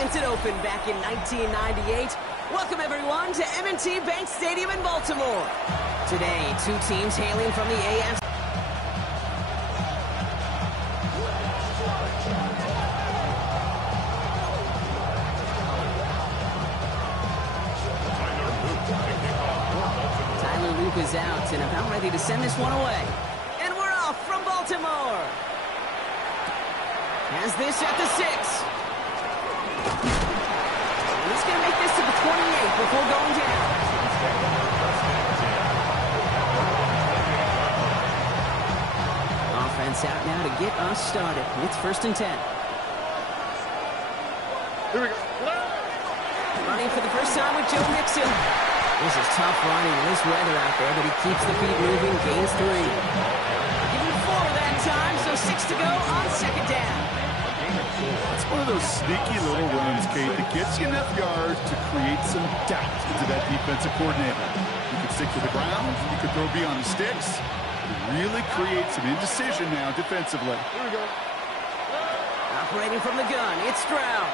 since it opened back in 1998. Welcome, everyone, to M&T Bank Stadium in Baltimore. Today, two teams hailing from the AFC. Is out and about ready to send this one away. And we're off from Baltimore. Has this at the 6. And he's going to make this to the 28 before going down. Offense out now to get us started. It's 1st and 10. Here we go. Running for the first time with Joe Mixon. This is tough running in this weather out there, but he keeps the feet moving, gains 3. Give him 4 that time, so 6 to go on 2nd down. It's one of those sneaky little runs, Kate, that gets you enough yards to create some doubt into that defensive coordinator. You could stick to the ground, you could throw beyond the sticks. It really creates some indecision now defensively. Here we go. Operating from the gun, it's Stroud.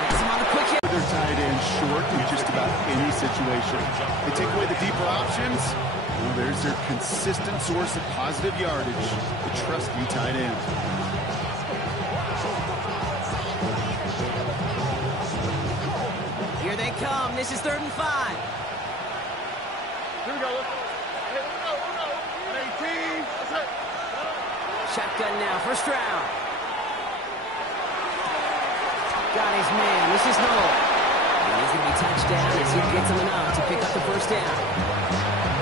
Gets him on the quick hit. Their tight end short in just about any situation. They take away the deeper options. Well, there's their consistent source of positive yardage, the trusty tight end. Here they come. This is 3rd and 5. Here we go. Hey, 18. That's it. Shotgun now for Stroud. Got his man. This is Noel. And he's going to be touched down as he gets him enough to pick up the 1st down.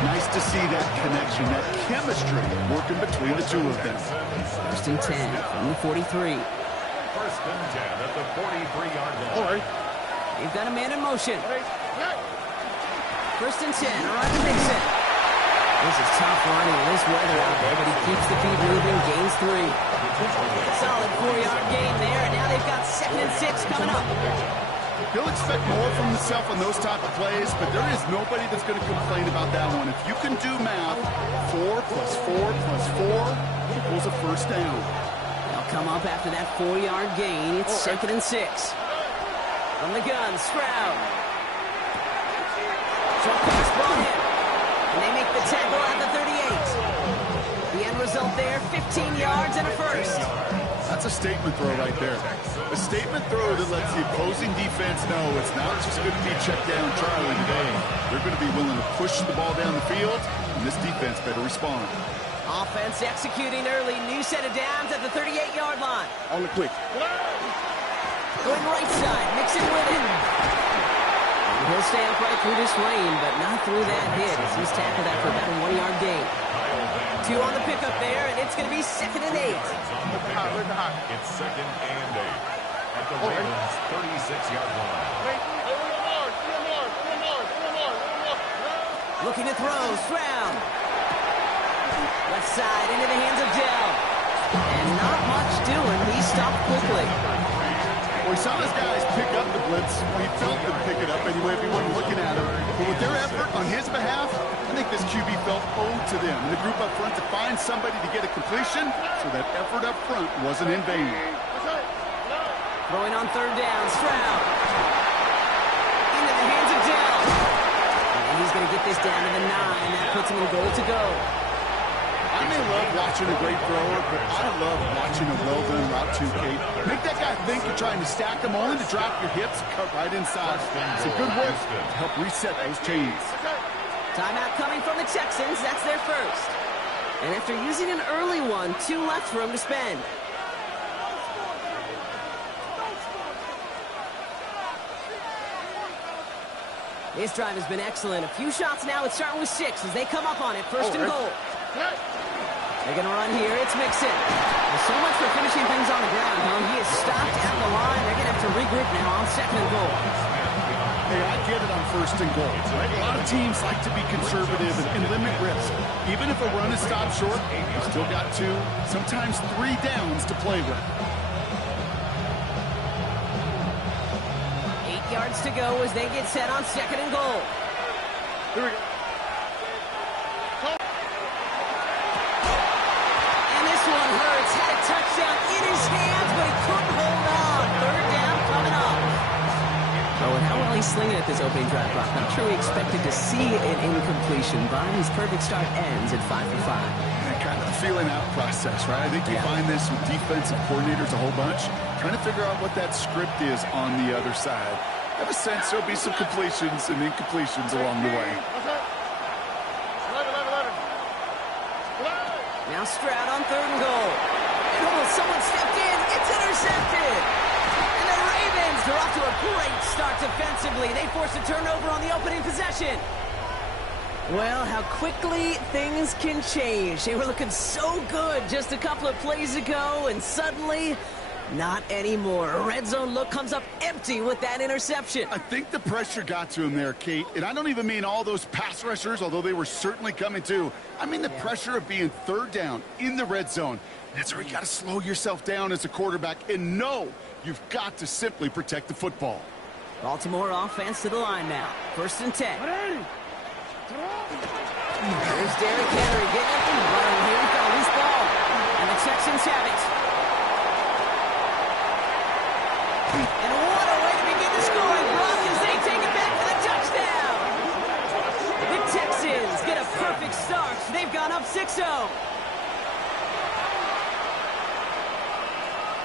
Nice to see that connection, that chemistry working between the two of them. 1st and 10 from the 43. 1st and 10 at the 43-yard line. All right. They've got a man in motion. 1st and 10. All right, Mixon. This is tough running in this weather out there, but he keeps the feet moving, gains 3. Solid 4-yard gain there, and now they've got 2nd and 6 coming up. He'll expect more from himself on those type of plays, but there is nobody that's going to complain about that one. If you can do math, 4 plus 4 plus 4 equals a 1st down. They'll come up after that 4-yard gain. It's 2nd and 6. From the gun, Stroud. Short pass brought in. And they make the tackle at the 38. The end result there, 15 yards and a 1st. That's a statement throw right there. A statement throw that lets the opposing defense know it's not just going to be check down Charlie today. They're going to be willing to push the ball down the field, and this defense better respond. Offense executing early. New set of downs at the 38-yard line. On the quick. Going right side, Mixon with it. He'll stay upright through this lane, but not through that hit as he's tackled after about a 1-yard gain. 2 on the pickup there, and it's going to be 2nd and 8. It's 2nd and 8 at the Ravens' 36-yard line. Looking to throw, Stroud. Left side into the hands of Dell. And not much doing. He stopped quickly. Well, we saw his guys pick up the blitz. We felt them pick it up anyway if we weren't looking at him. But with their effort on his behalf, I think this QB felt owed to them. And the group up front to find somebody to get a completion, so that effort up front wasn't in vain. Throwing on 3rd down, Stroud. Into the hands of Dell. And he's going to get this down to the 9. That puts him in goal to go. I may love watching a great thrower, but I love watching a well-done route too, Kate. Make that guy think you're trying to stack him only to drop your hips and cut right inside. It's a good work to help reset those chains. Timeout coming from the Texans. That's their 1st. And after using an early one, 2 left for him to spend. This drive has been excellent. A few shots now. It's starting with 6 as they come up on it. 1st and goal. They're going to run here. It's Mixon. Well, so much for finishing things on the ground, huh? He is stopped at the line. They're going to have to regroup now on 2nd and goal. Hey, I get it on 1st and goal, right? A lot of teams like to be conservative and limit risk. Even if a run is stopped short, you still got 2, sometimes 3 downs to play with. 8 yards to go as they get set on 2nd and goal. Here we go. And this one hurts. Had a touchdown in his hands, but he couldn't hold on. 3rd down coming really slinging at this opening drive, Brock. Not sure we expected to see an incompletion, but his perfect start ends at 5 for 5. And kind of a feeling out process, right? I think you find this with defensive coordinators a whole bunch, trying to figure out what that script is on the other side. I have a sense there'll be some completions and incompletions along the way. Now Stroud on 3rd and goal. Oh, someone stepped in. It's intercepted. And the Ravens are off to a great start defensively. They forced a turnover on the opening possession. Well, how quickly things can change. They were looking so good just a couple of plays ago, and suddenly, not anymore. A red zone look comes up empty with that interception. I think the pressure got to him there, Kate. And I don't even mean all those pass rushers, although they were certainly coming too. I mean the pressure of being 3rd down in the red zone. That's where you got to slow yourself down as a quarterback and know you've got to simply protect the football. Baltimore offense to the line now. 1st and 10. Here's Derrick Henry getting it. Right here we go. Loose ball. And the Texans have it. And what a way to begin the scoring, Brock, as they take it back for the touchdown. The Texans get a perfect start. They've gone up 6-0.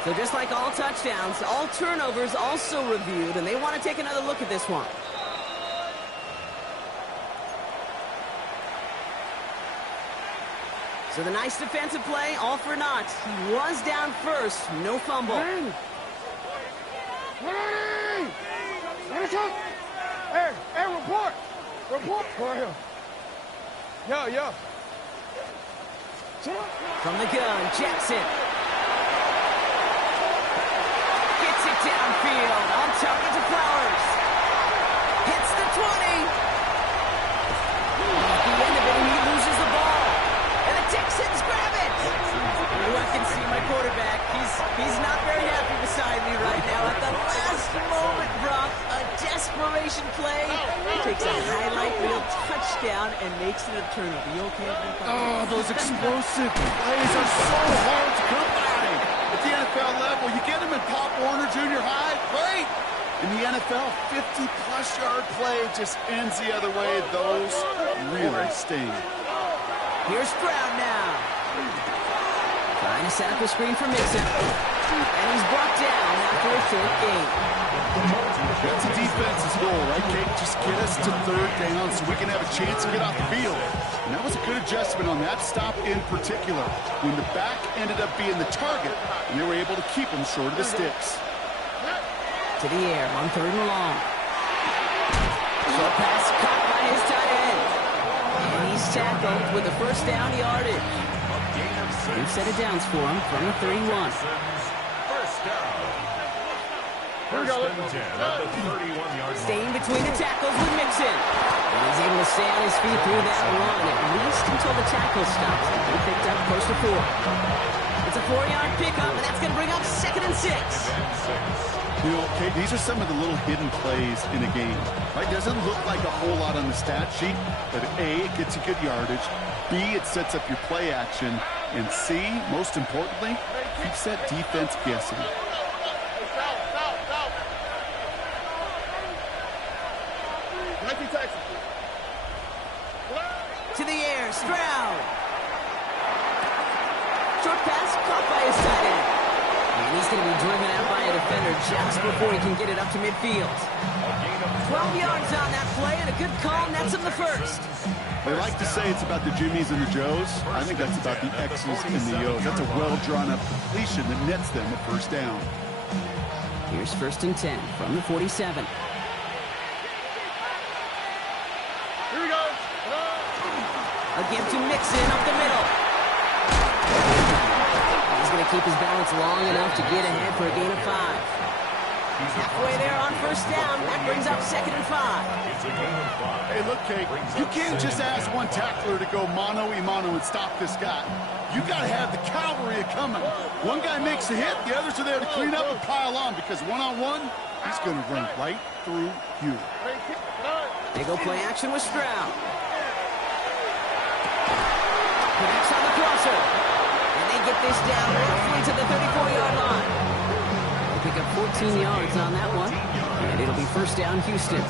So just like all touchdowns, all turnovers also reviewed, and they want to take another look at this one. So the nice defensive play, all for naught. He was down first, no fumble. Hey, report. Report for him. Yo. From the gun, Jackson. Gets it downfield, on target to Flowers. Hits the 20. At the end of it, he loses the ball. And the Texans grab it. Ooh, I can see my quarterback. He's not very happy beside me right now. At the last moment, Brock, a desperation play. Takes a highlight reel touchdown and makes it a turnover. You okay? Oh, those explosive plays are so hard to come by. At the NFL level, you get them in Pop Warner Junior High, great. In the NFL, 50-plus yard play just ends the other way. Those really sting. Here's Stroud now. Trying to set up a screen for Mixon. And he's brought down after a short gain. That's a defense's goal, right, Kate? Just get us to 3rd down so we can have a chance to get off the field. And that was a good adjustment on that stop in particular, when the back ended up being the target, and they were able to keep him short of the sticks. To the air on 3rd and long. Short pass caught by his tight end. And he's tackled with a 1st down yardage. New set of downs for him from the 31. First and 10 at the 31-yard line. Staying between the tackles with Mixon. And he's able to stay on his feet through that run, at least until the tackle stops. He picked up close to 4. It's a 4-yard pickup, and that's going to bring up 2nd and 6. You know, Kate, these are some of the little hidden plays in a game. Right? Doesn't look like a whole lot on the stat sheet, but A, it gets you good yardage. B, it sets up your play action. And C, most importantly, keeps that defense guessing. To the air, Stroud. Short pass caught by his tight end. And he's going to be driven out by a defender just before he can get it up to midfield. 12 yards on that play, and a good call nets him the 1st. They like to say it's about the Jimmies and the Joes. I think that's about the X's and the O's. That's a well-drawn-up completion that nets them a 1st down. Here's 1st and 10 from the 47. Here we go. A give to Mixon up the middle. He's going to keep his balance long enough to get ahead for a gain of 5. Halfway there on 1st down. That brings up 2nd and 5. It's a gain of 5. Hey, look, Kate, you can't just ask one tackler to go mano-a-mano and stop this guy. You got to have the cavalry coming. One guy makes a hit, the others are there to clean up and pile on, because one-on-one, he's going to run right through you. They go play action with Stroud. Connects on the crosser. And they get this down roughly to the 34-yard line. They pick up 14 yards on that one. And it'll be first down, Houston.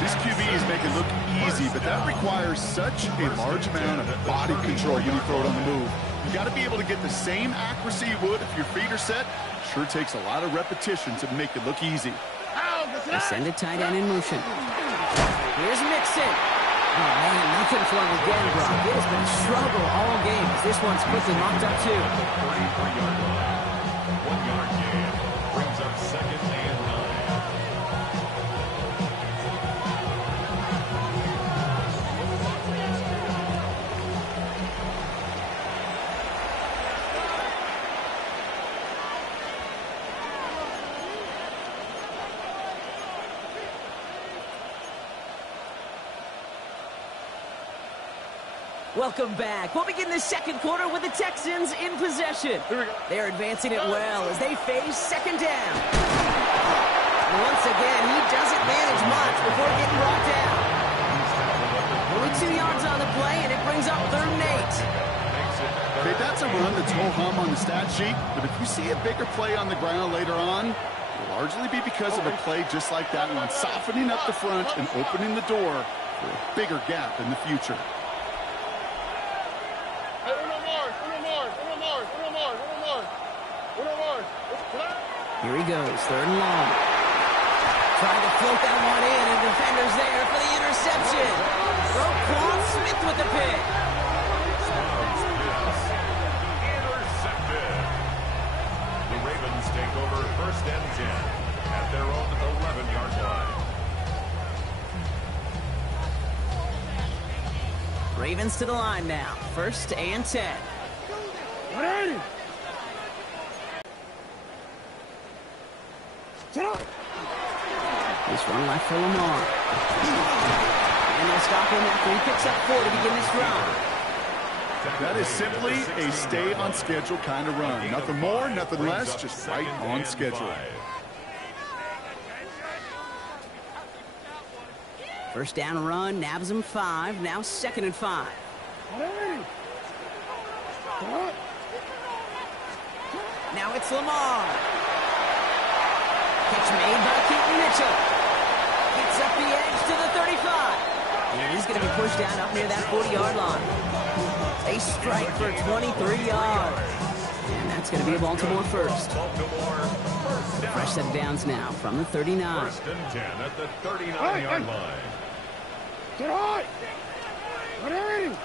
These QBs make it look easy, but that requires such a large amount of body control when you throw it on the move. You got to be able to get the same accuracy you would if your feet are set. Sure takes a lot of repetition to make it look easy. They send a tight end in motion. Here's Mixon. Oh, man, nothing for him again, Brock. It has been a struggle all game. This one's quickly mocked up, too. 33-yard line. 1 yard gain. Brings up second and 9. Welcome back. We'll begin the second quarter with the Texans in possession. They're advancing it well as they face second down. Once again, he doesn't manage much before getting brought down. Only 2 yards on the play, and it brings up 3rd and 8. Okay, that's a run that's ho-hum on the stat sheet, but if you see a bigger play on the ground later on, it'll largely be because of a play just like that one, softening up the front and opening the door for a bigger gap in the future. Here he goes, 3rd and long. Trying to float that one in, and defender's there for the interception. Roquan Smith with the pick. Intercepted. The Ravens take over 1st and 10 at their own 11-yard line. Ravens to the line now, 1st and 10. This one left for Lamar. And they'll stop him after he picks up 4 to begin this drive. That is simply a stay-on-schedule kind of run. Nothing more, nothing less, just right on schedule. 1st down run, nabs him 5, now 2nd and 5. Now it's Lamar. Catch made by Keaton Mitchell. Gets up the edge to the 35. And he's going to be pushed down up near that 40-yard line. They strike for 23 yards. And that's going to be a Baltimore first. Fresh set of downs now from the 39. 1st and 10 at the 39-yard line. Get high! Ready!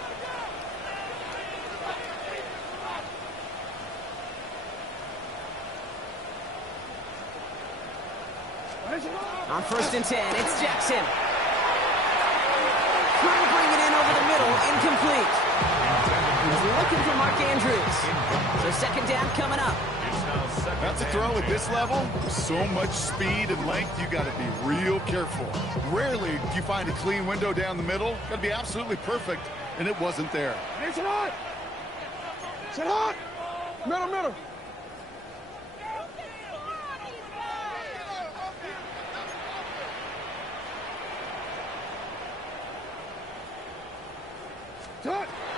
On 1st and 10, it's Jackson. Trying to bring it in over the middle, incomplete. He's looking for Mark Andrews. So 2nd down coming up. That's a throw at this level. So much speed and length, you got to be real careful. Rarely do you find a clean window down the middle. Got to be absolutely perfect, and it wasn't there. Hey, sit hot! Sit hot! Middle.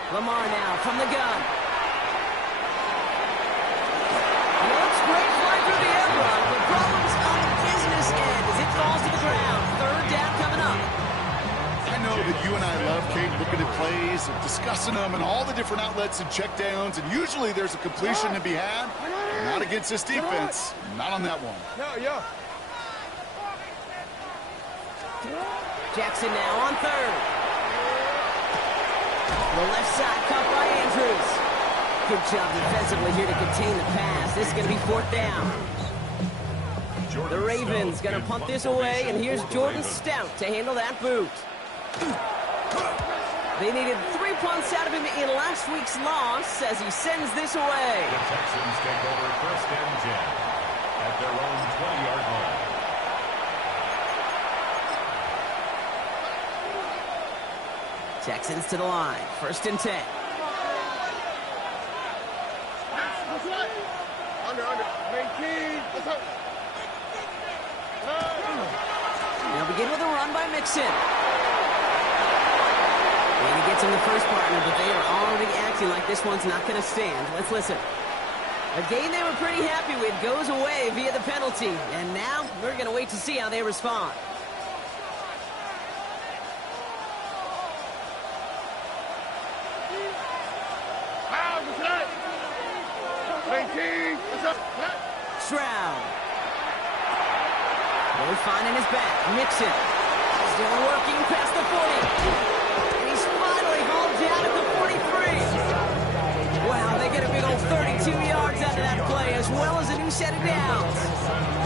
Lamar now from the gun. Looks great fly through the air run. The problem's on the business end as it falls to the ground. 3rd down coming up. I know that you and I love, Kate, looking at plays and discussing them and all the different outlets and checkdowns, and usually there's a completion to be had. Not against this defense. Not on that one. Yeah. Jackson now on 3rd. The left side caught by Andrews. Good job defensively here to contain the pass. This is going to be 4th down. The Ravens going to punt this away, and here's Jordan Stout to handle that boot. They needed 3 punts out of him in last week's loss as he sends this away. The Texans take over 1st and 10 at their own 20-yard line. Texans to the line, 1st and 10. Now begin with a run by Mixon. And he gets in the first partner, but they are already acting like this one's not going to stand. Let's listen. A game they were pretty happy with goes away via the penalty. And now we're going to wait to see how they respond. Stroud. Really finding his back. Mixon. Still working past the 40. And he's finally hauled down at the 43. Wow, they get a big old 32 yards out of that play, as well as a new set of downs.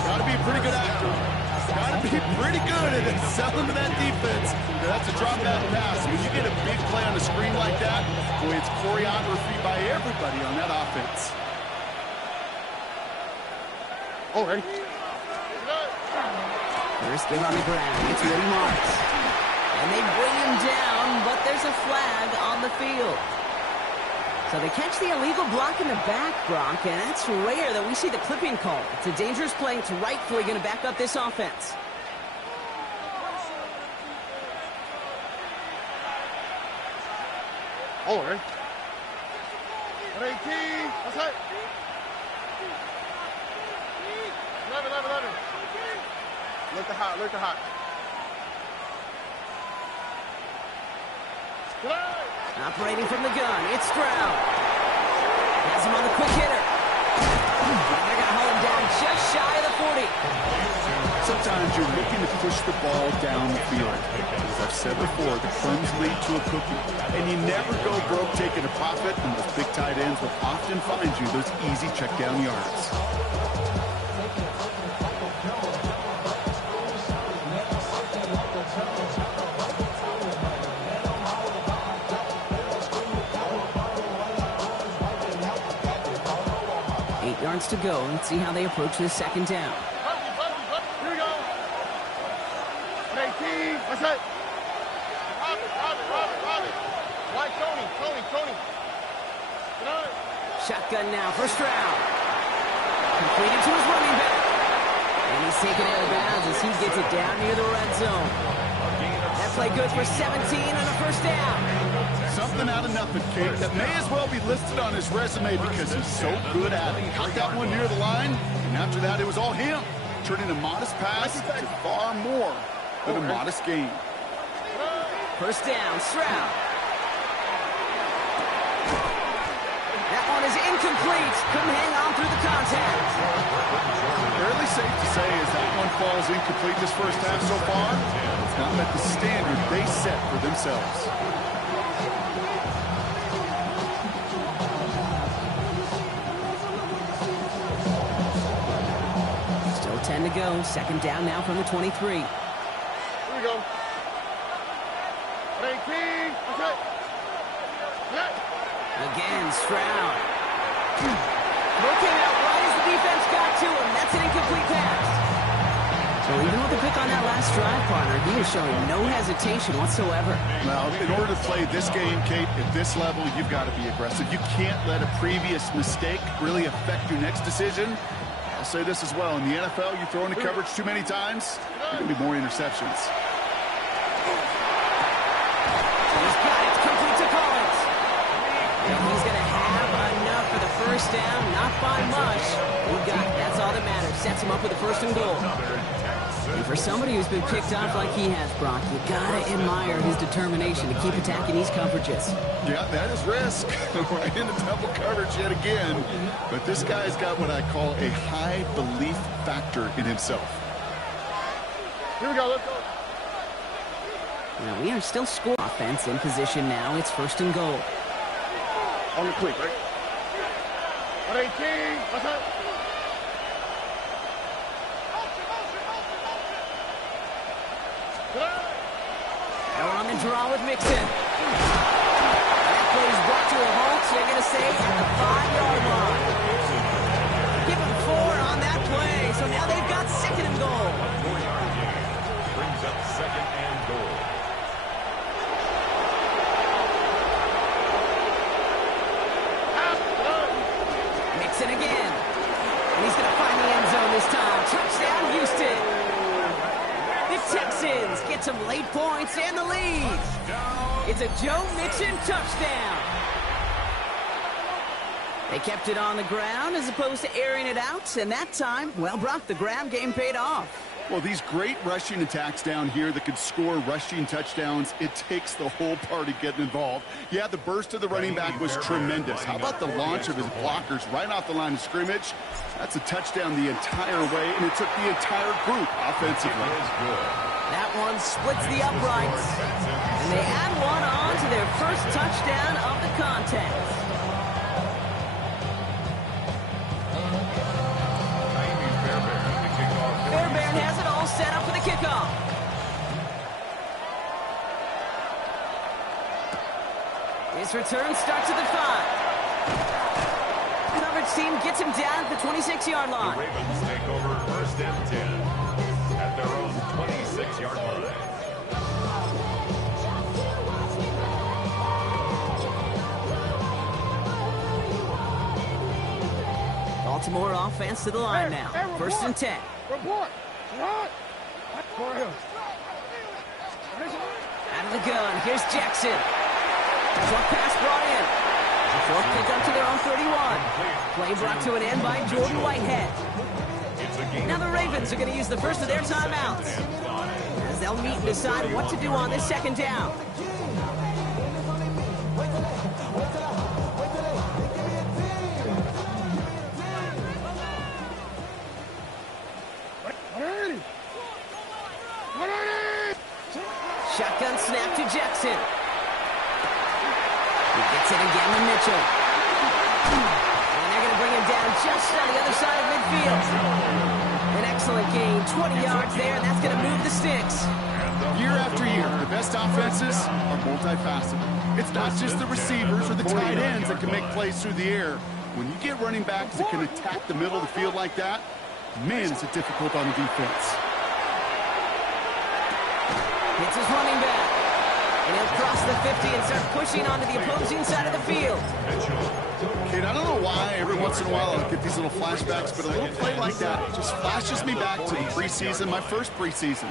Got to be a pretty good actor. Got to be pretty good at selling to that defense. That's a drop back pass. When you get a big play on the screen like that, boy, it's choreography by everybody on that offense. Oh, ready? First give on the ground. It's Woody Marks. And they bring him down, but there's a flag on the field. So they catch the illegal block in the back, Brock, and that's rare that we see the clipping call. It's a dangerous play. It's rightfully going to back up this offense. Oh, ready? 18. That's it. 11. Look the hot. Operating from the gun, it's Stroud. Has him on the quick hitter. They're going to hold him down just shy of the 40. Sometimes you're looking to push the ball down the field. As I've said before, the crumbs lead to a cookie. And you never go broke taking a profit, and those big tight ends will often find you those easy check down yards. Yards to go. Let's see how they approach this second down. Here we go. 18. That's it. Robert. Why, Tony. Shotgun now for Stroud. Completed to his running back. And he's taken out of bounds as he gets it down near the red zone. That play good for 17 and a first down. Something out of nothing, Kate, that may as well be listed on his resume because he's so good at it. Got that one near the line, and after that, it was all him, turning a modest pass to far more than a modest gain. First down, Stroud. That one is incomplete. Couldn't hang on through the contact. Fairly safe to say as that one falls incomplete this first half so far, it's not met the standard they set for themselves. Still 10 to go. Second down now from the 23. Here we go. 18. That's it. Again, Stroud. Throw came out right as the defense got to him. That's an incomplete pass. So even with the pick on that last drive, partner, he is showing no hesitation whatsoever. Now, in order to play this game, Kate, at this level, you've got to be aggressive. You can't let a previous mistake really affect your next decision. I'll say this as well. In the NFL, you throw into coverage too many times, there are going to be more interceptions. He's got it. Complete to Collins. And he's going to have enough for the first down. Not by much. He got it. That's all that matters. Sets him up with a first and goal. And for somebody who's been picked off like he has, Brock, you got to admire his determination to keep attacking these coverages. Yeah, that is risk. We're into double coverage yet again. But this guy's got what I call a high belief factor in himself. Here we go. Let's go. Now, we are still scoring offense in position now. It's first and goal. On the quick, right? 18. What's up? Now we're on the draw with Mixon. That play is brought to a halt, so they're going to say at the 5-yard line. Give him 4 on that play, so now they've got second and goal. 4-yard gain brings up second and goal. Mixon again. And he's going to find the end zone this time. Touchdown, Houston. The Texans get some late points and the lead. It's a Joe Mixon touchdown. They kept it on the ground as opposed to airing it out, and that time, well, Brock, the ground game paid off. Well, these great rushing attacks down here that could score rushing touchdowns, it takes the whole party getting involved. Yeah, the burst of the running back was tremendous. How about the launch of his blockers right off the line of scrimmage? That's a touchdown the entire way, and it took the entire group offensively. That one splits the uprights, and they add one on to their first touchdown of the contest. Fairbairn has it all set up for the kickoff. His return starts at the 5. Coverage team gets him down at the 26-yard line. The Ravens take over first and 10 at their own 26-yard line. Baltimore offense to the line now. First and 10. Report. What? Out of the gun. Here's Jackson. Short pass brought in. Short pick up to their own 31. Play brought to an end by Jordan Whitehead. Now the Ravens are going to use the first of their timeouts, as they'll meet and decide what to do on this second down. Shotgun snap to Jackson. He gets it again to Mitchell. And they're going to bring him down just on the other side of midfield. An excellent gain, 20 yards there, and that's going to move the sticks. Year after year, the best offenses are multifaceted. It's not just the receivers or the tight ends that can make plays through the air. When you get running backs that can attack the middle of the field like that, man, is it difficult on the defense. Hits his running back. And he'll cross the 50 and start pushing onto the opposing side of the field. Kate, I don't know why every once in a while I'll get these little flashbacks, but a little play like that just flashes me back to the preseason, my first preseason.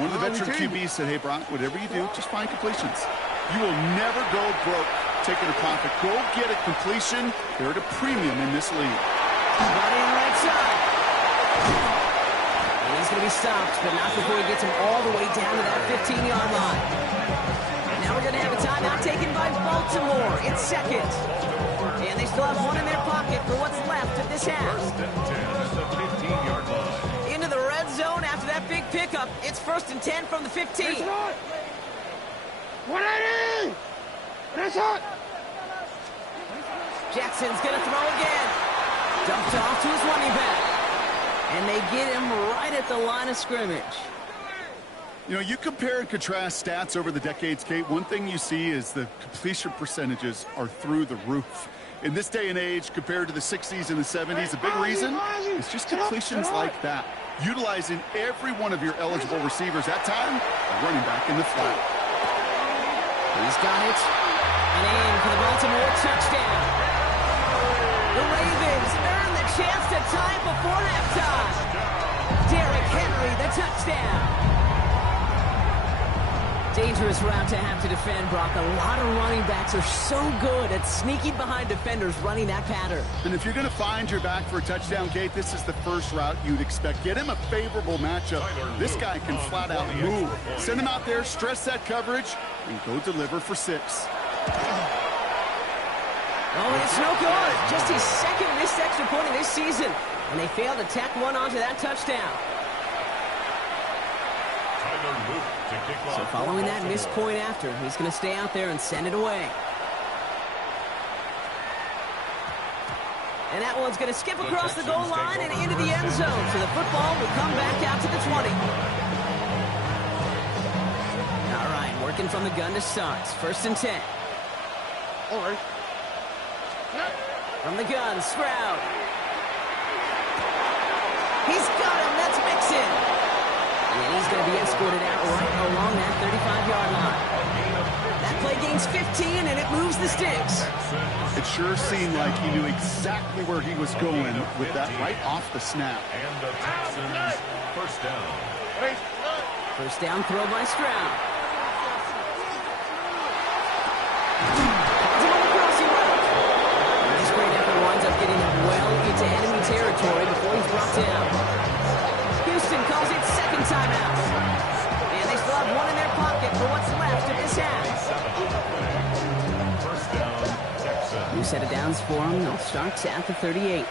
One of the veteran QBs said, hey, Brock, whatever you do, just find completions. You will never go broke taking a profit. Go get a completion. They're at a premium in this league. Body on the right side. And he's going to be stopped, but not before he gets him all the way down to that 15-yard line. And now we're going to have a timeout taken by Baltimore. It's second. And they still have one in their pocket for what's left of this half. First and 10 at the 15-yard line. Into the red zone after that big pickup. It's first and 10 from the 15. 180! That's it! Jackson's going to throw again. Dumped off to his running back. And they get him right at the line of scrimmage. You know, you compare and contrast stats over the decades, Kate. One thing you see is the completion percentages are through the roof. In this day and age, compared to the 60s and the 70s, a big reason is just completions like that. Utilizing every one of your eligible receivers. That time, running back in the flat. He's got it. And in for the Baltimore touchdown. The Ravens earn the chance to tie it before halftime. Derrick Henry, the touchdown. Dangerous route to have to defend, Brock. A lot of running backs are so good at sneaking behind defenders running that pattern. And if you're going to find your back for a touchdown, Kate, this is the first route you'd expect. Get him a favorable matchup. This guy can flat out move. Send him out there, stress that coverage, and go deliver for 6. Oh, and it's no good. Just his second missed extra point of this season. And they failed to tack one onto that touchdown. So following that missed point after, he's going to stay out there and send it away. And that one's going to skip across the goal line and into the end zone. So the football will come back out to the 20. All right, working from the gun to start. First and 10. All right. From the gun, Stroud. He's got him. That's Mixon. And he's going to be escorted out right along that 35-yard line. That play gains 15, and it moves the sticks. It sure seemed like he knew exactly where he was going with that right off the snap. And the Texans first down. First down throw by Stroud. Finds him on the crossing route. Nice great effort one timeout. And they still have one in their pocket for what's left of this half. First down, Texans. New set of downs for them. They'll start at the 38.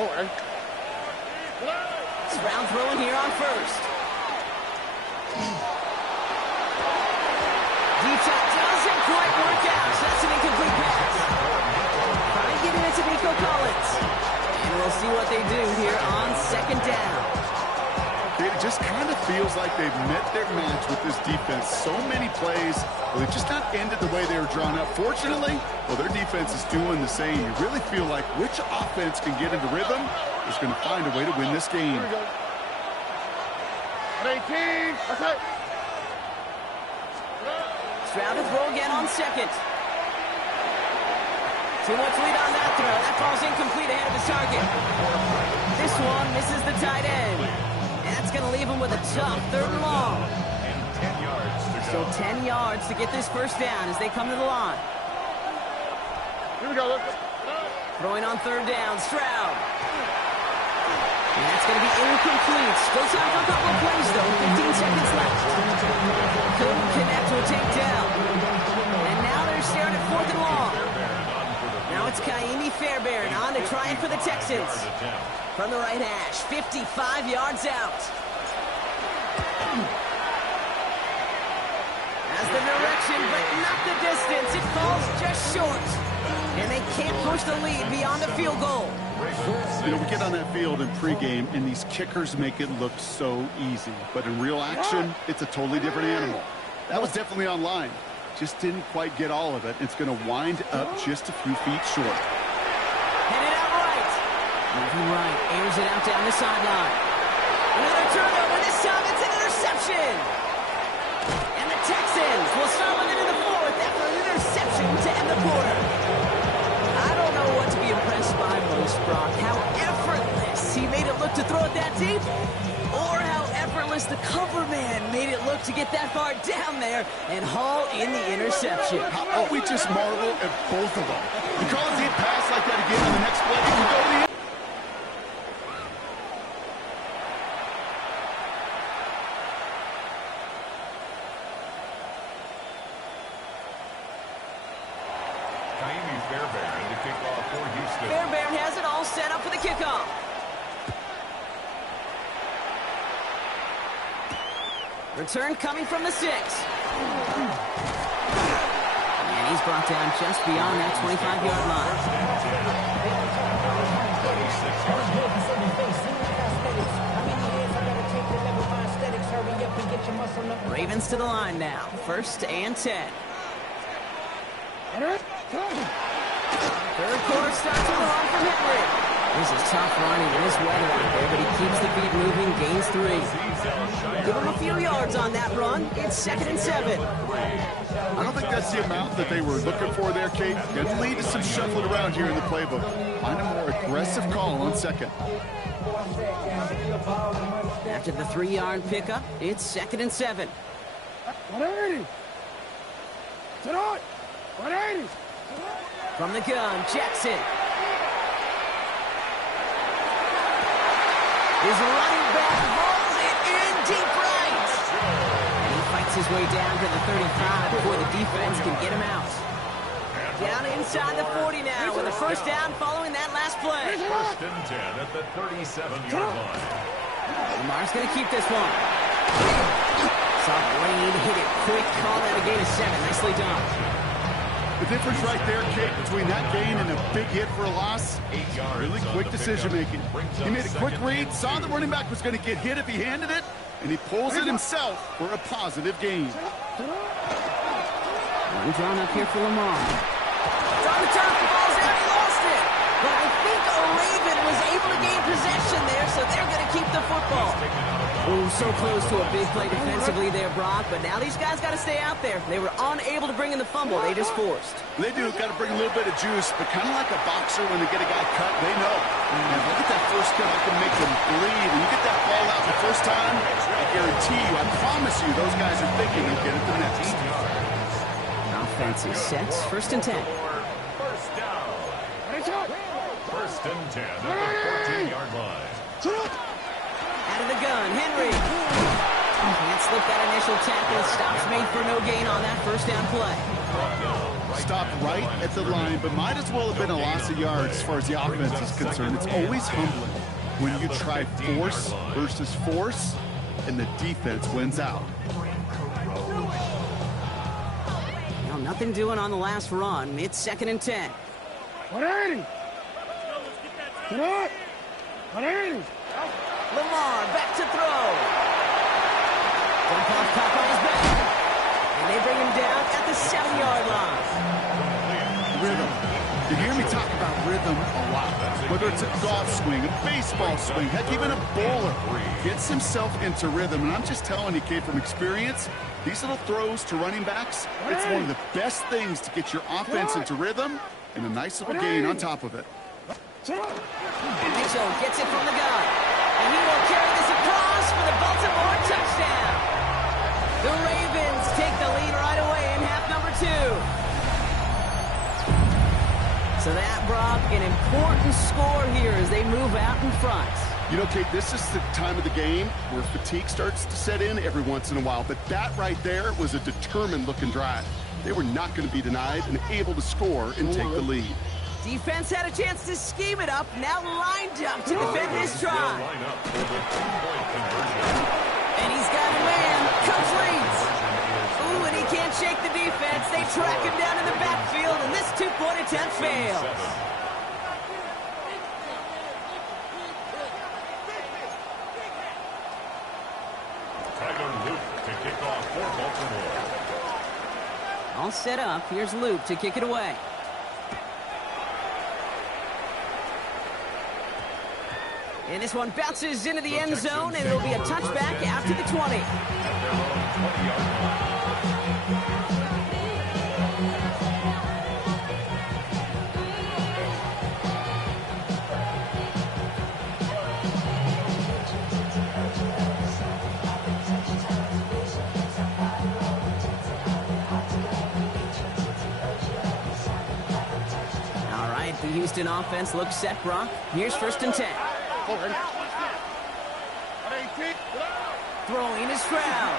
Oh, and Stroud throwing here on first. Deep shot doesn't quite work out, so that's an incomplete pass. Trying to get it into Nico Collins. And we'll see what they do here on second down. It just kind of feels like they've met their match with this defense. So many plays, well, they've just not ended the way they were drawn up. Fortunately, well, their defense is doing the same. You really feel like which offense can get into rhythm is going to find a way to win this game. here we go. 18. Okay. Stroud to throw again on second. Too much lead on that throw. That ball's incomplete ahead of his target. This one misses the tight end. And that's going to leave him with a tough third and long. And 10 yards to So go. 10 yards to get this first down as they come to the line. Here we go. Look. Throwing on third down, Stroud. And that's going to be incomplete. Still time for a couple of plays, though. 15 seconds left. Couldn't connect to a takedown. And now they're staring at fourth and long. Now it's Kaimi Fairbairn on to try it for the Texans. From the right hash, 55 yards out. Has the direction, but not the distance. It falls just short. And they can't push the lead beyond the field goal. You know, we get on that field in pregame, and these kickers make it look so easy. But in real action, it's a totally different animal. That was definitely online. Just didn't quite get all of it. It's going to wind up just a few feet short. Headed out right. Moving right, airs it out down the sideline. Another turnover. This time it's an interception. And the Texans will start with it in the fourth after an interception to end the quarter. I don't know what to be impressed by most, Brock. How effortless he made it look to throw it that deep, or how effortless the cover man made it look to get that far down there and haul in the interception. How about we just marvel at both of them? You call a deep pass like that again on the next play, you can go to the end. Kaimi Fairbairn to kick off for Houston. Fairbairn has it all set up for the kickoff. Return coming from the 6. And he's brought down just beyond that 25-yard line. Ravens to the line now. 1st and 10. Third quarter starts with a run from Henry. This is tough running in this weather out there, but he keeps the feet moving, gains 3. Give him a few yards on that run. It's 2nd and 7. I don't think that's the amount that they were looking for there, Kate. Going to lead to some shuffling around here in the playbook. Find a more aggressive call on 2nd. After the 3-yard pickup, it's 2nd and 7. 180. Sit on. 180. From the gun, Jackson. His running back rolls it in deep right. And he fights his way down to the 35 before the defense can get him out. Down inside the 40 now with a first down following that last play. 1st and 10 at the 37-yard line. Lamar's going to keep this one. Soft lane, hit it quick, call that a gain of 7. Nicely done. The difference right there, Kate, between that gain and a big hit for a loss, 8 yards. really quick decision-making. He made a quick read, saw the running back was going to get hit if he handed it, and he pulls it himself for a positive gain. One drawn up here for Lamar. It's on the turf, the ball's out, he lost it. But I think Raven was able to gain possession there, so they're going to keep the football. Oh, so close to a big play defensively there, Brock, but now these guys got to stay out there. They were unable to bring in the fumble they just forced. They do, got to bring a little bit of juice, but kind of like a boxer when they get a guy cut, they know. And look at that first cut, I can make them bleed. When you get that ball out the first time, I guarantee you, I promise you, those guys are thinking they'll get it the next. Offense is set, 1st and 10. First down. 1st and 10 at the 14-yard line. At of the gun. Henry. Can't slip that initial tackle. Stops made for no gain on that first down play. Stopped right at the line, but might as well have been a loss of yards as far as the offense is concerned. It's always humbling when you try force versus force, and the defense wins out. Well, nothing doing on the last run. It's 2nd and 10. 180. Get up. 180. Lamar back to throw. Dump off top on his back. And they bring him down at the 7-yard line. Rhythm. You hear me talk about rhythm a lot. Whether it's a golf swing, a baseball swing, heck, even a bowler gets himself into rhythm. And I'm just telling you, kid, from experience, these little throws to running backs, it's one of the best things to get your offense into rhythm and a nice little gain on top of it. Mitchell gets it from the gun. And he will carry this across for the Baltimore touchdown. The Ravens take the lead right away in half number 2. So that, Brock, an important score here as they move out in front. You know, Kate, this is the time of the game where fatigue starts to set in every once in a while. But that right there was a determined-looking drive. They were not going to be denied and able to score and take the lead. Defense had a chance to scheme it up, now lined up to defend this try. And he's got a man, complete. Ooh, and he can't shake the defense. They track him down in the backfield, and this 2-point attempt fails. To kick off for Baltimore. All set up. Here's Luke to kick it away. And this one bounces into the end zone, and it'll be a touchback out to the 20. All right, the Houston offense looks set, Brock. Here's 1st and 10. Throwing is Stroud.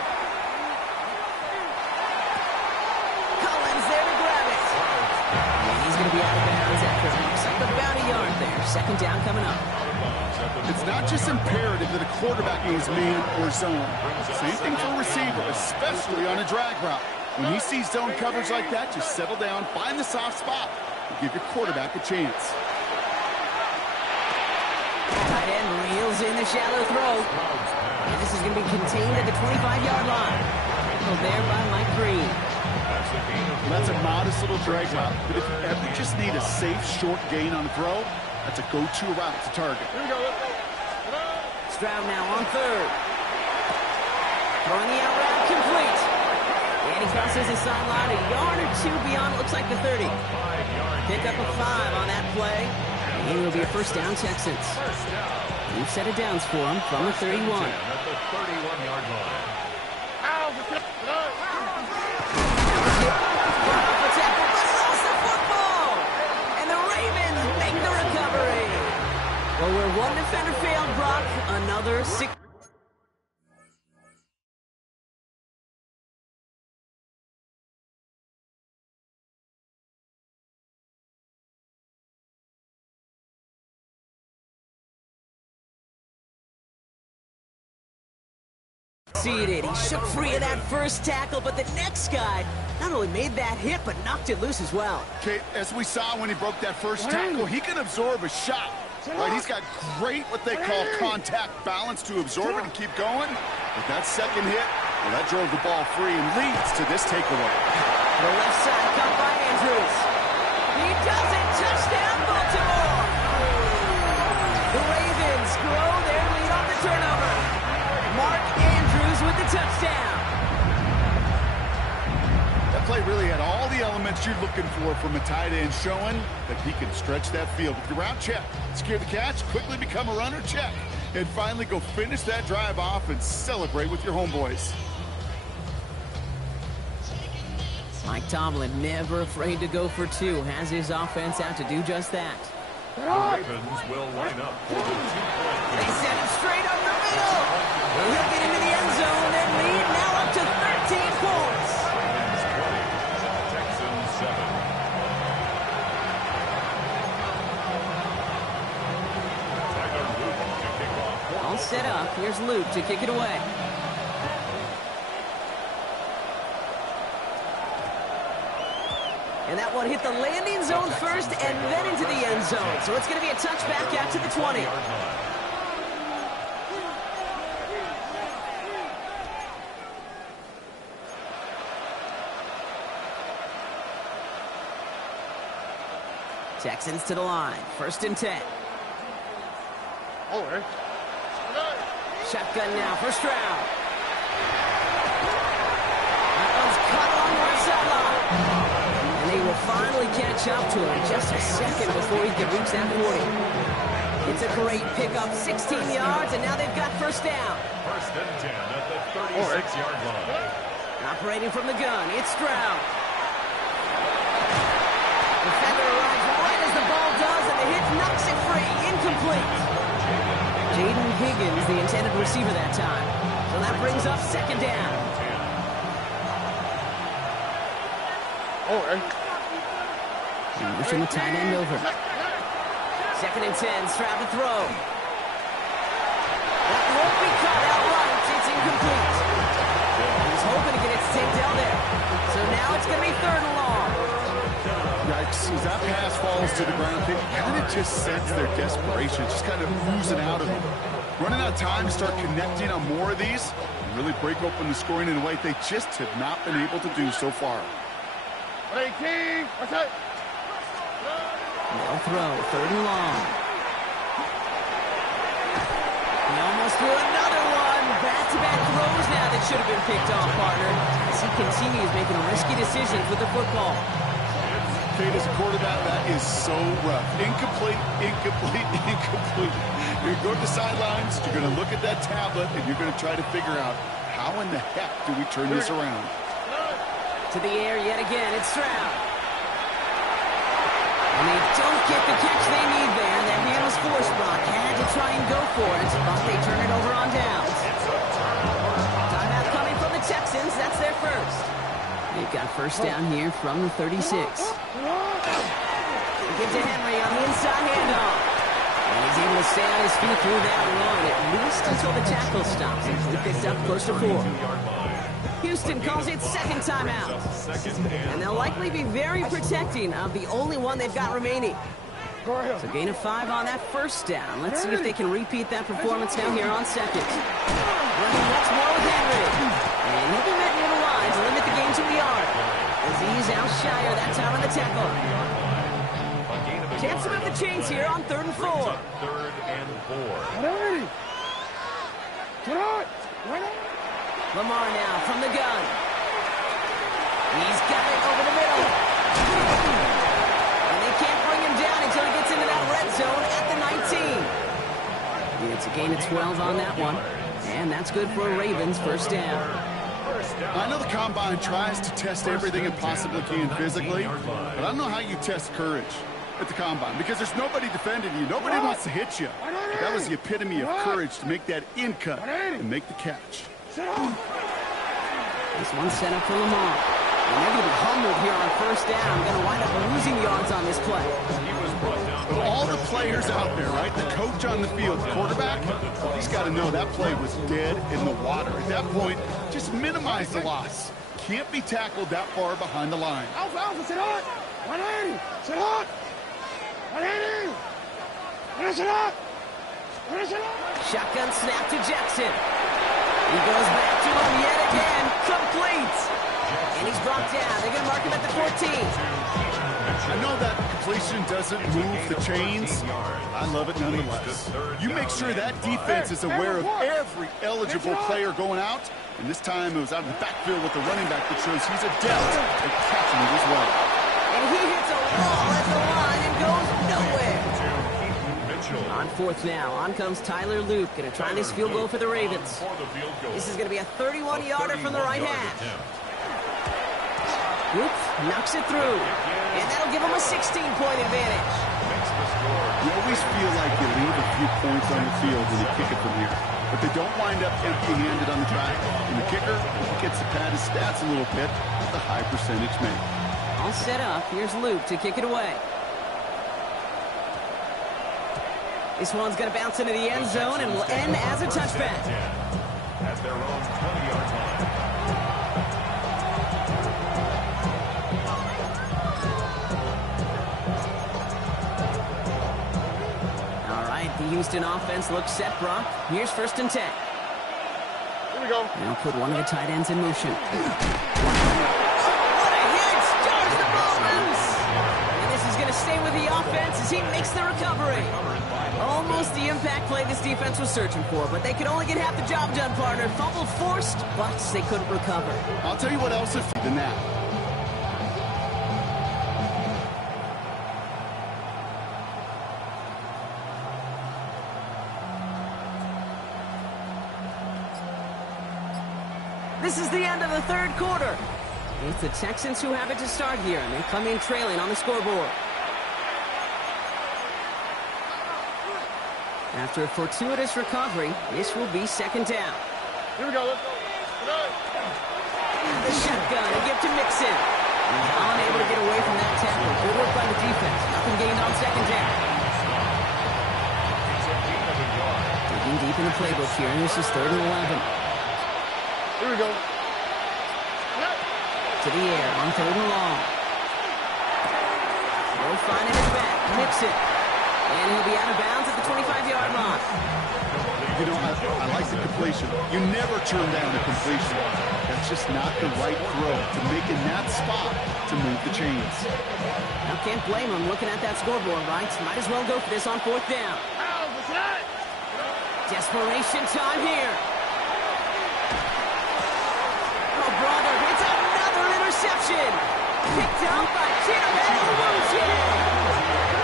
Collins there to grab it. And he's going to be out of bounds after it looks like about a yard there. 2nd down coming up. It's not just imperative that a quarterback knows man or zone. Same thing for a receiver, especially on a drag route. When he sees zone coverage like that, just settle down, find the soft spot, and give your quarterback a chance. Tight end reels in the shallow throw. And this is going to be contained at the 25-yard line. Tackled there by Mike Green. That's a modest little drag route, but if you ever just need a safe, short gain on a throw, that's a go-to route to target. Stroud now on 3rd. Throwing the out route complete. And he crosses the sideline a yard or 2 beyond, looks like the 30. Pick up a 5 on that play. And it will be a 1st down, Texans. New set of downs for him from the 31. At the 31-yard line. And the Ravens make the recovery. Well, where one defender failed, Brock, another 6. He shook free of that first tackle, but the next guy not only made that hit, but knocked it loose as well. Okay, as we saw when he broke that first tackle, he can absorb a shot. Right, he's got great, what they call contact balance to absorb it and keep going. But that second hit, well, that drove the ball free and leads to this takeaway. The left side caught by Andrews. He does it. Touchdown, Baltimore. The Ravens grow their lead on the turnover. Mark Andrews with the touchdown. That play really had all the elements you're looking for from a tight end, showing that he can stretch that field. With your route, check. Secure the catch, quickly become a runner, check. And finally go finish that drive off and celebrate with your homeboys. Mike Tomlin, never afraid to go for 2, has his offense out to do just that. The Ravens will line up for the 2-point. They send him straight up the Well, he'll get into the end zone. Their lead now up to 13 points. Ravens 20, Texans 7. Tyler Luke to kick off. All set up. Here's Luke to kick it away. And that one hit the landing zone first and then into the end zone. So it's going to be a touchback out to the 20. Texans to the line. 1st and 10. Over. Shotgun now for Stroud. That one's cut along the right sideline. And they will finally catch up to him just a second before he can reach that 40. It's a great pickup, 16 yards, and now they've got 1st down. 1st and 10 at the 36-yard line. Operating from the gun, it's Stroud. Defender arrives right as the ball does, and the hit knocks it free. Incomplete. Jaden Higgins, the intended receiver that time. So that brings up 2nd down. Over. Pushing the tight end over. 2nd and 10, Stroud to throw. That won't be caught outright. It's incomplete. He's hoping to get it to take down there. So now it's going to be 3rd and long. Yikes, as that pass falls to the ground, they kind of just sense their desperation, just kind of oozing out of them. Running out of time to start connecting on more of these and really break open the scoring in a way they just have not been able to do so far. 18. Okay. They'll throw, 3rd and long. He almost threw another one. Back-to-back throws now that should have been picked off, partner. As he continues making risky decisions with the football. Kate, as a quarterback, that is so rough. Incomplete, incomplete, incomplete. You're going to the sidelines, you're going to look at that tablet, and you're going to try to figure out how in the heck do we turn this around. To the air yet again, it's Stroud. And they don't get the catch they need there. That man was forced. Brock had to try and go for it, but they turn it over on downs. Timeout coming from the Texans. That's their 1st. They've got 1st down here from the 36. Give to Henry on the inside handoff. And he's able to stay on his feet through that run, at least until the tackle stops. And he picks up close to 4. Houston calls it 2nd timeout. And they'll likely be very protecting of the only one they've got remaining. So gain of 5 on that 1st down. Let's see if they can repeat that performance now here on 2nd. Running once more with Henry. And he'll be met near the line to limit the gain to a yard. As he's outshyer that time on the tackle. Chance to move the chains here on 3rd and 4. 3rd and 4. Lamar now from the gun. He's got it over the middle. And they can't bring him down until he gets into that red zone at the 19. It's a gain of 12 on that one. And that's good for a Ravens 1st down. I know the Combine tries to test everything it possibly can physically, but I don't know how you test courage at the Combine, because there's nobody defending you. Nobody wants to hit you. But that was the epitome of courage to make that in cut and make the catch. This one set up for Lamar. And they're going to be humbled here on 1st down. Going to wind up losing yards on this play. But all the players out there, right? The coach on the field, the quarterback, he's got to know that play was dead in the water. At that point, just minimize the loss. Can't be tackled that far behind the line. Alpha, sit on. 180. Sit on. 180. Sit on. Shotgun snap to Jackson. He goes back to him yet again. Complete. And he's brought down. They're going to mark him at the 14. I know that completion doesn't move the chains. I love it nonetheless. You make sure that defense is aware of every eligible player going out. And this time it was out of the backfield with the running back that shows he's adept at catching it as well. And he hits a wall at the line and goes nowhere. On 4th now, on comes Tyler Luke, going to try this field goal for the Ravens. This is going to be a 31-yarder from the right half. Luke knocks it through, and that'll give him a 16-point advantage. You always feel like you leave a few points on the field when you kick it from here. but they don't wind up empty-handed on the drive. And the kicker, he gets to pad his stats a little bit with a high percentage make. All set up. Here's Luke to kick it away. This one's going to bounce into the end zone and will end as a touchback. At their own 20-yard line. All right, the Houston offense looks set, Brock. Here's 1st and 10. Here we go. Now put one of the tight ends in motion. What a hit! Stars the ball loose! And this is going to stay with the offense as he makes the recovery. Almost the impact play this defense was searching for, but they could only get half the job done, partner. Fumble forced, but they couldn't recover. I'll tell you what else is than that. This is the end of the 3rd quarter. It's the Texans who have it to start here, and they come in trailing on the scoreboard. After a fortuitous recovery, this will be 2nd down. Here we go. Let's go. The shotgun, a gift to Mixon. He's unable to get away from that tackle. Good work by the defense. Nothing gained on 2nd down. Digging deep in the playbook here, and this is 3rd and 11. Here we go. To the air on 3rd and long. They'll find it back. Mixon. And he'll be out of bounds at the 25-yard line. You know, I like the completion. You never turn down a completion. That's just not the right throw to make in that spot to move the chains. Now, can't blame him looking at that scoreboard, right? Might as well go for this on 4th down. Desperation time here. Oh, brother, it's another interception. Picked up by Chidobe.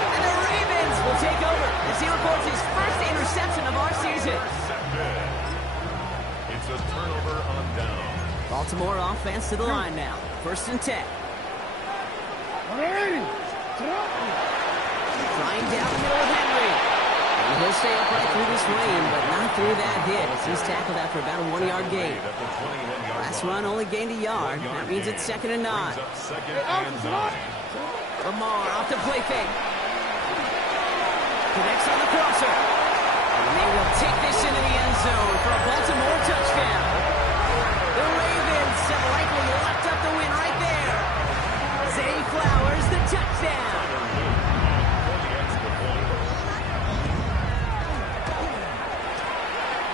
And the Ravens will take over as he records his 1st interception of our season. It's a turnover on down. Baltimore offense to the line now. 1st and 10. 180. Flying down the middle of Henry. And he'll stay upright through this rain, but not through that hit. He's tackled after about a 1-yard gain. Last run only gained a yard. That means it's 2nd and 9. Lamar off the play fake. Connects on the crosser. And they will take this into the end zone for a Baltimore touchdown. The Ravens have likely locked up the win right there. Zay Flowers, the touchdown.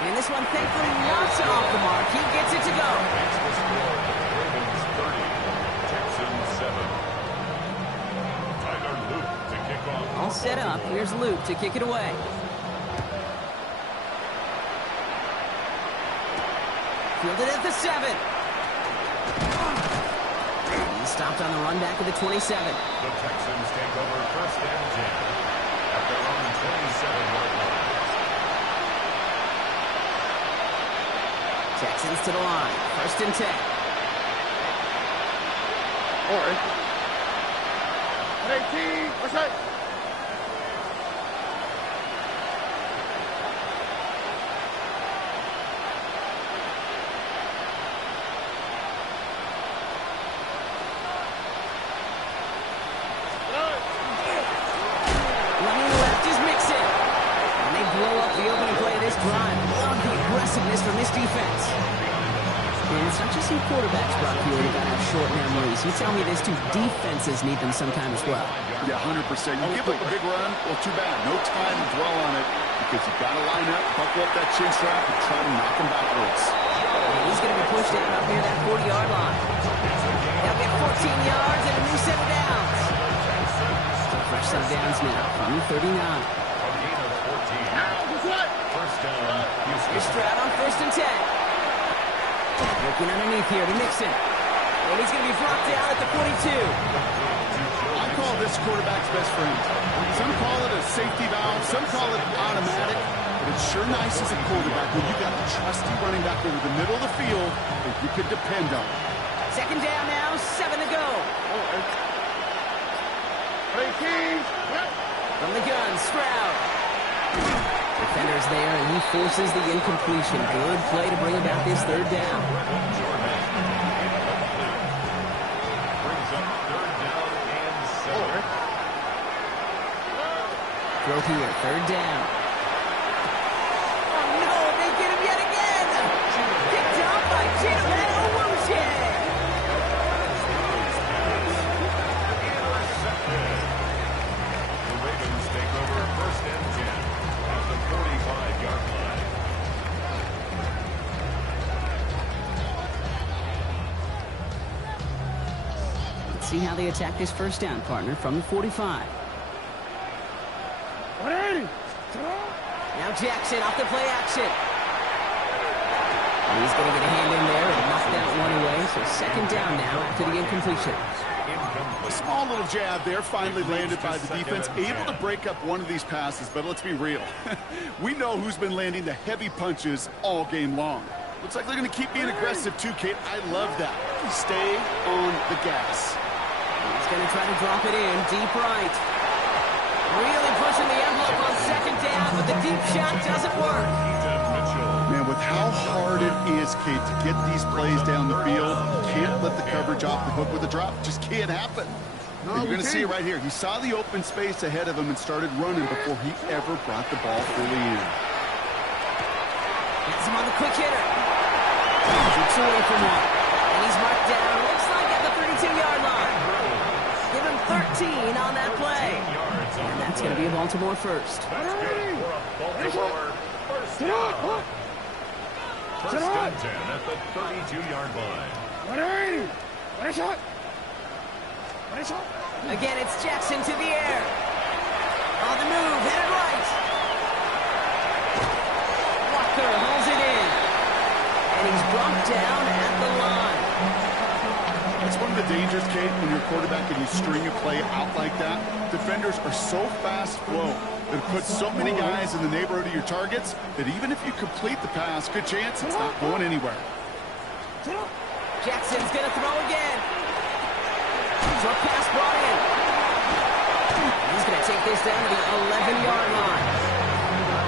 And this one, thankfully, not off the mark. He gets it to go. Ravens 30, Texans 7. Tyler Luke to kick off. All set up. Here's Luke to kick it away. Fielded at the 7. He's stopped on the run back of the 27. The Texans take over 1st and 10 at their own 27-yard line. Texans to the line. 1st and 10. All right. 118. What's that? Running left is Mixon. And they blow up the opening play of this drive. Love the aggressiveness from this defense. And it's not just some quarterbacks, Brock, here that have short memories. You tell me this too, defenses need them sometime as well. Yeah, 100%. You give up a big run, well, too bad. No time to dwell on it because you've got to line up, buckle up that chin strap, and try to knock him backwards. And he's going to be pushed out up near that 40-yard line. They'll get 14 yards and a new set of downs. So fresh set of downs now from 39. A gain of 14. First down, Houston. Here's Stroud on 1st and 10. Looking underneath here to Mixon. And he's going to be brought down at the 42. I call this quarterback's best friend. Some call it a safety valve, some call it automatic, but it's sure nice as a quarterback when you got the trusty running back over the middle of the field that you could depend on. 2nd down now, 7 to go. 18. From the gun, Stroud. Defender's there, and he forces the incompletion. Good play to bring about this third down. Brings up third down and 7. Throw here, third down. Oh, no, they get him yet again. Picked up by Gino Owuche. The Ravens take over first and 10 at the 45-yard line. Let's see how they attack this first down, partner, from the 45. Now Jackson off the play action. And he's going to get a hand in there and knock that one away. So second down now after the incompletion. A small little jab there, finally landed by the defense. Able to break up one of these passes, but let's be real. We know who's been landing the heavy punches all game long. Looks like they're going to keep being aggressive too, Kate. I love that. Stay on the gas. He's going to try to drop it in deep right. Really pushing the envelope on second down, but the deep shot doesn't work. Man, with how hard it is, Kate, to get these plays down the field, can't let the coverage off the hook with a drop. Just can't happen. You're going to see it right here. He saw the open space ahead of him and started running before he ever brought the ball fully in. Gets him on the quick hitter. Gets away from one. And he's marked down, looks like at the 32-yard line. Give him 13 on that play. And that's going to be a Baltimore first. First and 10 at the 32-yard line. Again, it's Jackson to the air. On the move, headed right. Walker holds it in. And he's brought down at the line. It's one of the dangers, Kate, when you're a quarterback and you string a play out like that. Defenders are so fast flow that it puts so many guys in the neighborhood of your targets that even if you complete the pass, good chance it's not going anywhere. Jackson's going to throw again. Short pass brought in. He's going to take this down to the 11-yard line.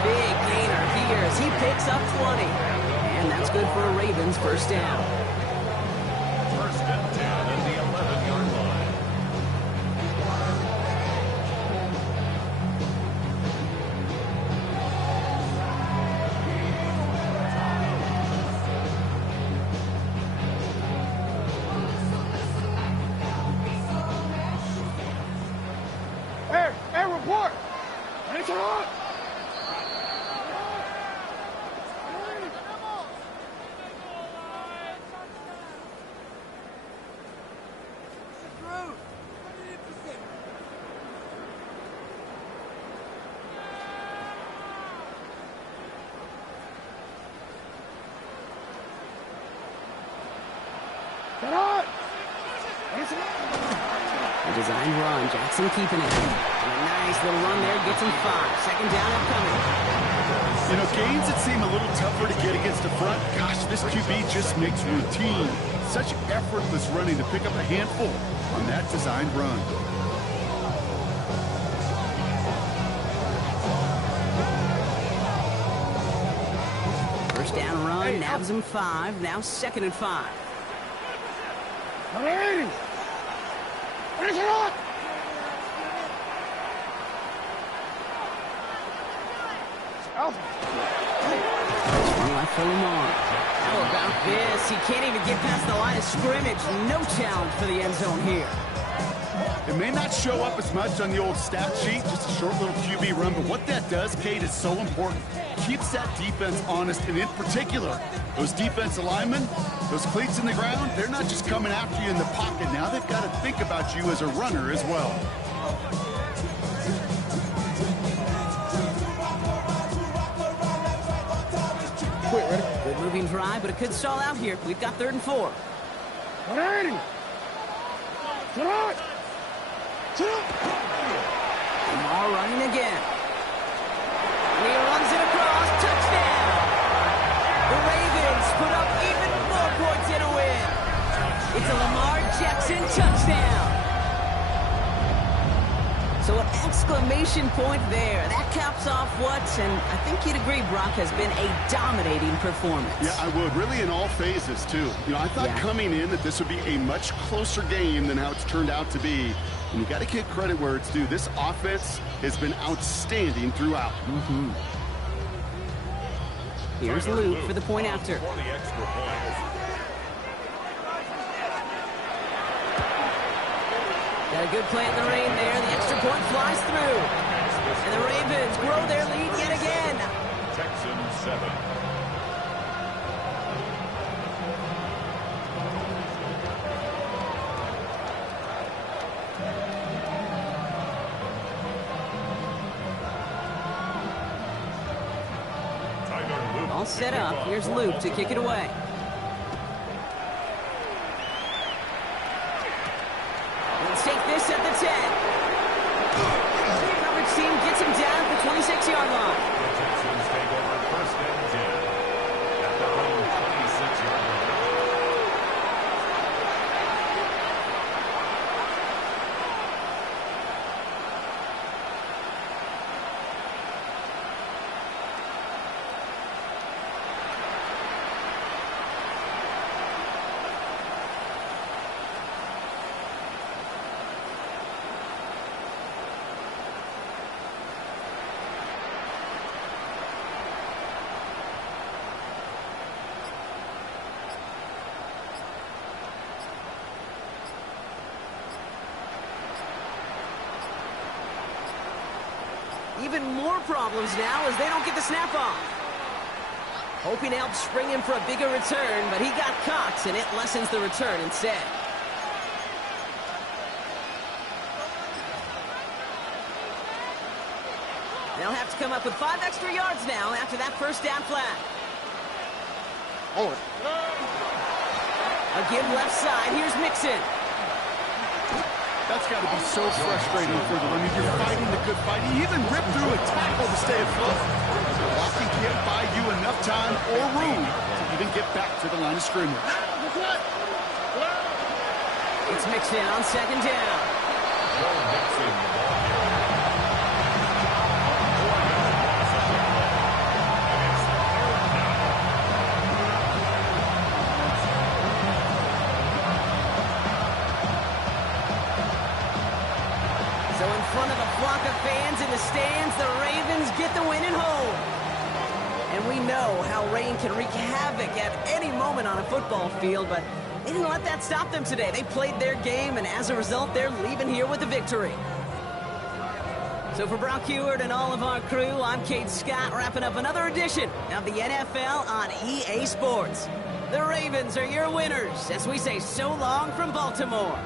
Big gainer here as he picks up 20. And that's good for a Ravens first down. First and 10 at the 11-yard line. Hey, report! It's on! A designed run, Jackson keeping it. And a nice little run there, gets him 5. Second down upcoming. You know, gains that seem a little tougher to get against the front. Gosh, this QB just makes routine. Such effortless running to pick up a handful on that designed run. First down run, nabs him 5. Now second and 5. One left for Lamar. How about this? He can't even get past the line of scrimmage. No challenge for the end zone here. It may not show up as much on the old stat sheet, just a short little QB run, but what that does, Kate, is so important. Keeps that defense honest, and in particular, those defensive linemen, those cleats in the ground, they're not just coming after you in the pocket. Now they've got to think about you as a runner as well. Good moving drive, but it could stall out here. We've got 3rd and 4. Lamar running again. And he runs it across. Touchdown! The Ravens put up even more points in a win. It's a Lamar Jackson touchdown. So an exclamation point there. That caps off what, and I think you'd agree, Brock, has been a dominating performance. Yeah, I would. Really in all phases, too. You know, I thought coming in that this would be a much closer game than how it's turned out to be. And you got to give credit where it's due. This offense has been outstanding throughout. Here's Luke for the point after. For the extra point. Got a good play in the rain there. The extra point flies through. And the Ravens grow their lead yet again. Texans 7. All set up. Here's Luke to kick it away. Let's take this at the 10. The coverage team gets him down at the 26-yard line. The Texans take over first and 10 at their own 26-yard line. Even more problems now as they don't get the snap off. Hoping to help spring him for a bigger return, but he got caught, and it lessens the return instead. They'll have to come up with 5 extra yards now after that first down flag. A give left side. Here's Mixon. That's got to be so frustrating for them. I mean, you're fighting the good fight. You even rip through a tackle to stay afloat. Blocking can't buy you enough time or room to even get back to the line of scrimmage. It's Mixon on second down. So in front of a flock of fans in the stands, the Ravens get the win and hold. And we know how rain can wreak havoc at any moment on a football field, but they didn't let that stop them today. They played their game, and as a result, they're leaving here with a victory. So for Brock Heward and all of our crew, I'm Kate Scott, wrapping up another edition of the NFL on EA Sports. The Ravens are your winners as we say so long from Baltimore.